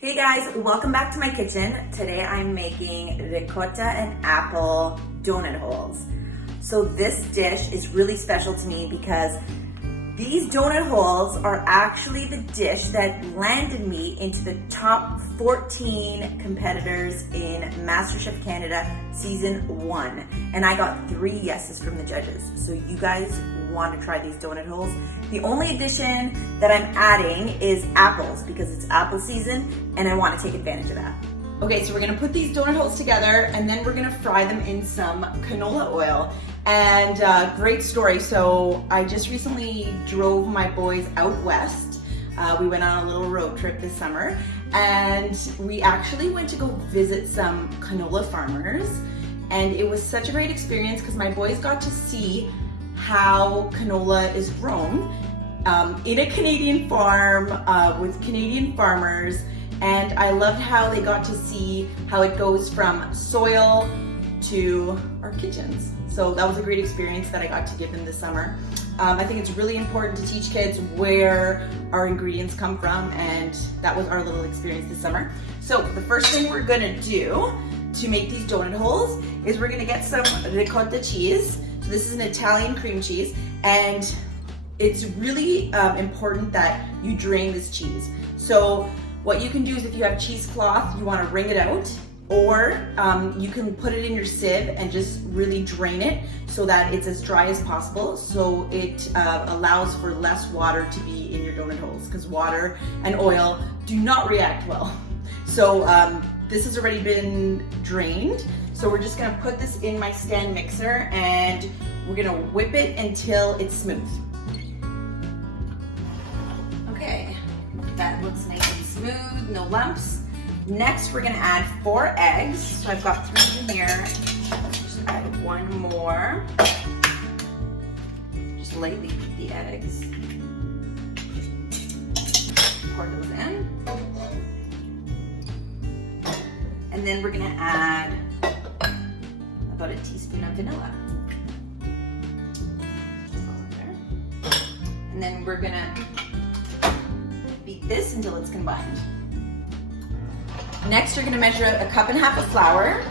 Hey guys, welcome back to my kitchen. Today I'm making ricotta and apple donut holes. So this dish is really special to me because these donut holes are actually the dish that landed me into the top 14 competitors in MasterChef Canada season 1. And I got 3 yeses from the judges. So you guys want to try these donut holes. The only addition that I'm adding is apples because it's apple season and I want to take advantage of that. Okay, so we're gonna put these donut holes together and then we're gonna fry them in some canola oil. And great story, so I just recently drove my boys out west. We went on a little road trip this summer and we actually went to go visit some canola farmers. And it was such a great experience because my boys got to see how canola is grown in a Canadian farm with Canadian farmers. And I loved how they got to see how it goes from soil to our kitchens. So that was a great experience that I got to give them this summer. I think it's really important to teach kids where our ingredients come from, and that was our little experience this summer. So the first thing we're gonna do to make these donut holes is we're gonna get some ricotta cheese. So this is an Italian cream cheese, and it's really important that you drain this cheese. So what you can do is if you have cheesecloth, you want to wring it out, or you can put it in your sieve and just really drain it so that it's as dry as possible, so it allows for less water to be in your donut holes, because water and oil do not react well. So this has already been drained, so we're just going to put this in my stand mixer and we're going to whip it until it's smooth. Okay, that looks nice and smooth, no lumps. Next, we're gonna add 4 eggs. So I've got 3 in here. Just add 1 more. Just lightly beat the eggs. Pour those in. And then we're gonna add about a teaspoon of vanilla. And then we're gonna beat this until it's combined. Next, you're gonna measure 1.5 cups of flour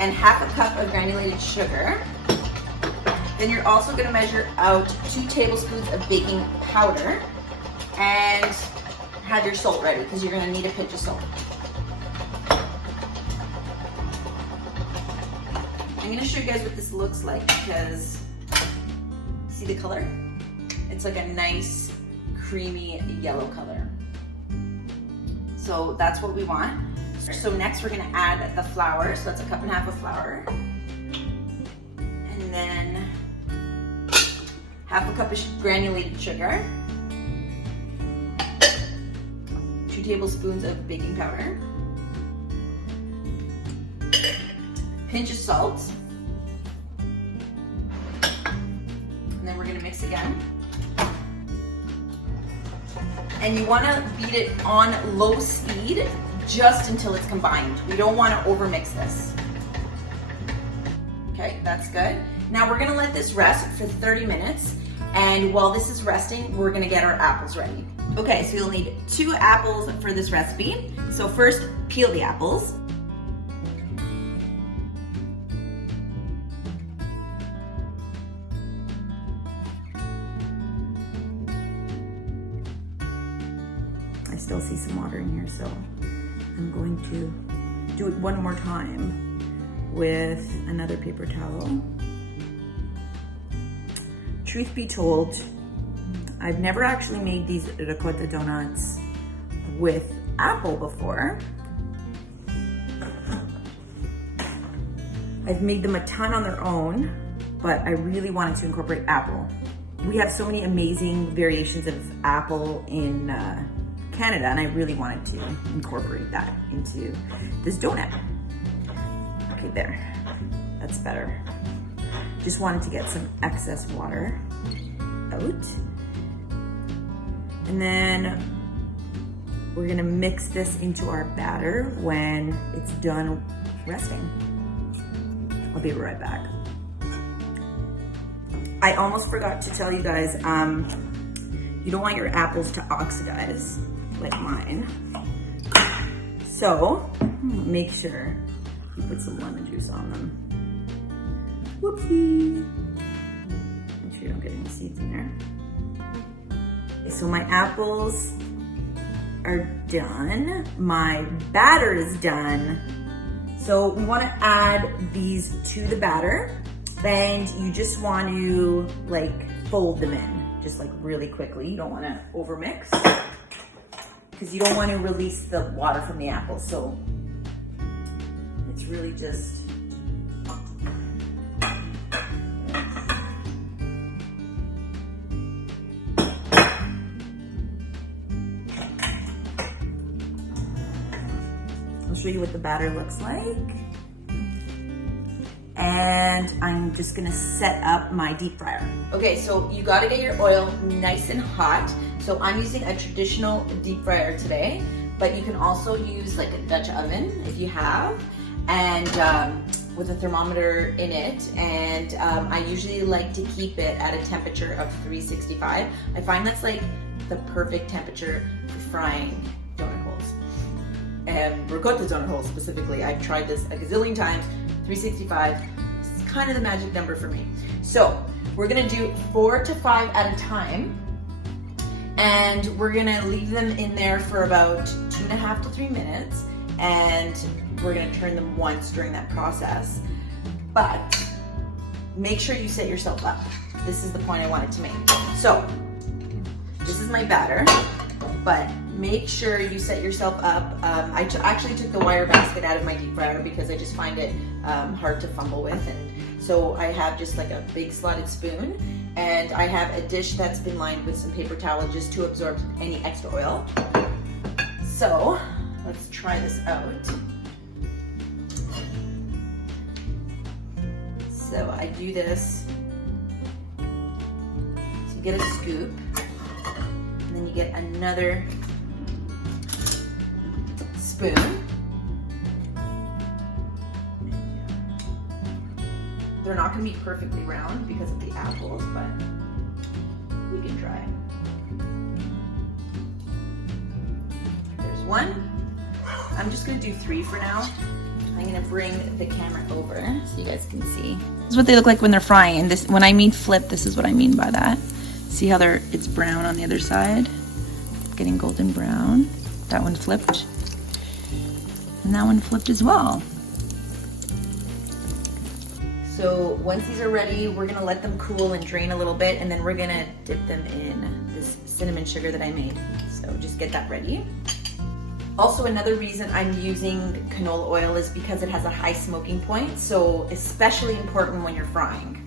and 1/2 cup of granulated sugar. Then you're also gonna measure out 2 tablespoons of baking powder and have your salt ready because you're gonna need a pinch of salt. I'm gonna show you guys what this looks like because see the color? It's like a nice creamy yellow color. So that's what we want. So next we're gonna add the flour. So that's 1.5 cups of flour. And then 1/2 cup of granulated sugar. 2 tablespoons of baking powder. Pinch of salt. And then we're gonna mix again. And you wanna beat it on low speed just until it's combined. We don't wanna overmix this. Okay, that's good. Now we're gonna let this rest for 30 minutes. And while this is resting, we're gonna get our apples ready. Okay, so you'll need 2 apples for this recipe. So first, peel the apples. I still see some water in here, so I'm going to do it one more time with another paper towel. Truth be told, I've never actually made these ricotta donuts with apple before. I've made them a ton on their own, but I really wanted to incorporate apple. We have so many amazing variations of apple in Canada, and I really wanted to incorporate that into this donut. Okay, there, that's better. Just wanted to get some excess water out. And then we're gonna mix this into our batter when it's done resting. I'll be right back. I almost forgot to tell you guys, you don't want your apples to oxidize like mine. So make sure you put some lemon juice on them. Whoopsie. Make sure you don't get any seeds in there. Okay, so my apples are done. My batter is done. So we want to add these to the batter, and you just want to like fold them in just like really quickly. You don't want to overmix because you don't want to release the water from the apples. So it's really just I'll show you what the batter looks like. And I'm just gonna set up my deep fryer. Okay, so you gotta get your oil nice and hot. So I'm using a traditional deep fryer today, but you can also use like a Dutch oven if you have, and with a thermometer in it. And I usually like to keep it at a temperature of 365. I find that's like the perfect temperature for frying donut holes. And ricotta donut holes specifically. I've tried this a gazillion times. 365 is kind of the magic number for me. So we're gonna do 4 to 5 at a time, and we're gonna leave them in there for about 2.5 to 3 minutes, and we're gonna turn them once during that process. But make sure you set yourself up. This is the point I wanted to make. So this is my batter, but make sure you set yourself up. I actually took the wire basket out of my deep fryer because I just find it hard to fumble with. And so I have just like a big slotted spoon, and I have a dish that's been lined with some paper towel just to absorb any extra oil. So let's try this out. So I do this, so you get a scoop, and then you get another spoon. They're not going to be perfectly round because of the apples, but we can try. There's one. I'm just going to do 3 for now. I'm going to bring the camera over so you guys can see. This is what they look like when they're frying. And this, when I mean flip, this is what I mean by that. See how it's brown on the other side? Getting golden brown. That one flipped. And that one flipped as well. So once these are ready, we're gonna let them cool and drain a little bit, and then we're gonna dip them in this cinnamon sugar that I made. So just get that ready. Also, another reason I'm using canola oil is because it has a high smoking point, so especially important when you're frying.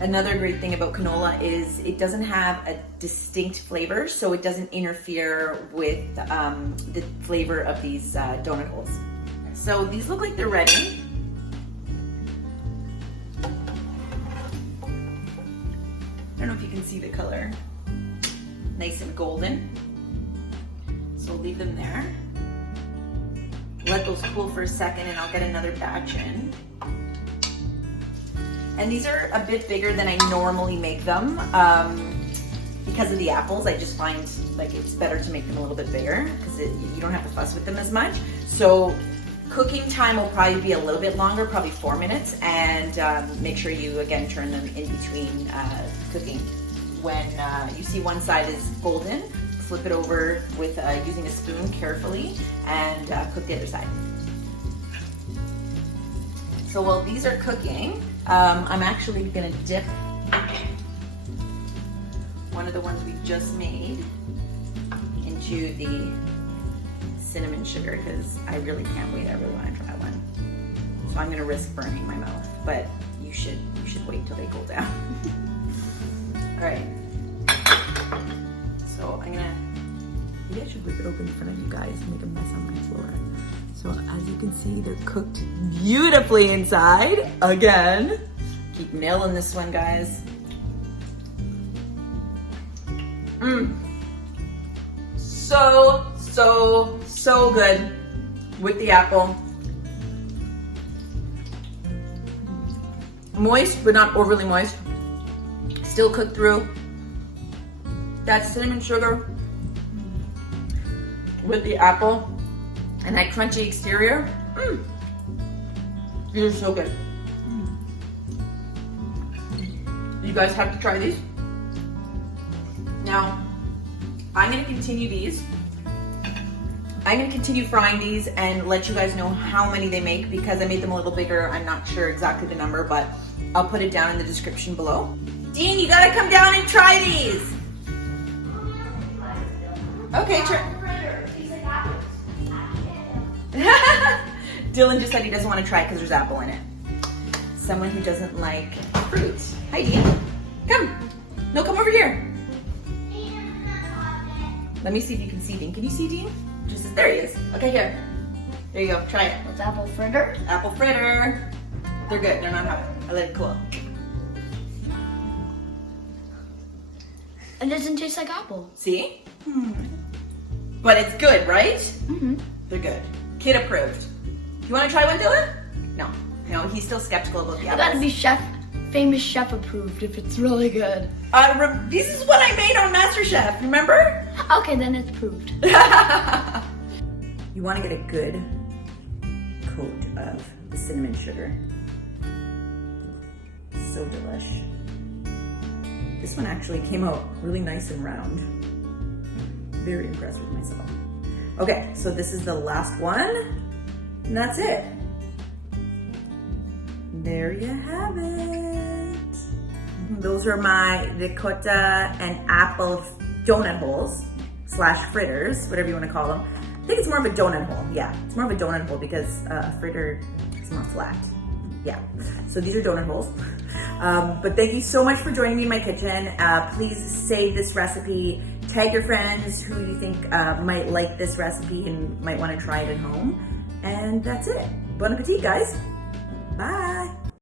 Another great thing about canola is it doesn't have a distinct flavor, so it doesn't interfere with the flavor of these donut holes. So these look like they're ready. I don't know if you can see the color. Nice and golden. So leave them there. Let those cool for a second, and I'll get another batch in. And these are a bit bigger than I normally make them. Because of the apples, I just find like it's better to make them a little bit bigger because you don't have to fuss with them as much. So cooking time will probably be a little bit longer, probably 4 minutes, and make sure you again turn them in between cooking. When you see one side is golden, flip it over with using a spoon carefully and cook the other side. So while these are cooking, I'm actually gonna dip one of the ones we just made into the cinnamon sugar because I really can't wait. I really want to try one. So I'm gonna risk burning my mouth, but you should wait till they cool down. All right. So maybe I should rip it open in front of you guys and make a mess on my floor. So as you can see, they're cooked beautifully inside. Again, keep nailing this one, guys. So good with the apple. Moist, but not overly moist. Still cooked through. That cinnamon sugar with the apple And that crunchy exterior, these are so good. You guys have to try these. Now, I'm gonna continue these. I'm gonna continue frying these and let you guys know how many they make because I made them a little bigger. I'm not sure exactly the number, but I'll put it down in the description below. Dean, you gotta come down and try these. Okay, Dylan just said he doesn't want to try because there's apple in it. Someone who doesn't like fruit. Hi, Dean. Come. No, come over here. Let me see if you can see Dean. Can you see Dean? There he is. Okay, here. There you go. Try it. It's apple fritter. Apple fritter. They're good. They're not hot. I let it cool. It doesn't taste like apple. See? But it's good, right? Mm-hmm. They're good. Kid approved. You want to try one, Dylan? No. No, he's still skeptical about the I apples. gotta be famous chef approved if it's really good. This is what I made on MasterChef, remember? Okay, then it's approved. You want to get a good coat of the cinnamon sugar. So delish. This one actually came out really nice and round. Very impressed with myself. Okay, so this is the last one, and that's it. There you have it. Those are my ricotta and apple donut holes / fritters, whatever you want to call them. I think it's more of a donut hole. Yeah, it's more of a donut hole because a fritter is more flat. Yeah, so these are donut holes. But thank you so much for joining me in my kitchen. Please save this recipe. Tag your friends who you think might like this recipe and might want to try it at home. And that's it. Bon appetit, guys. Bye.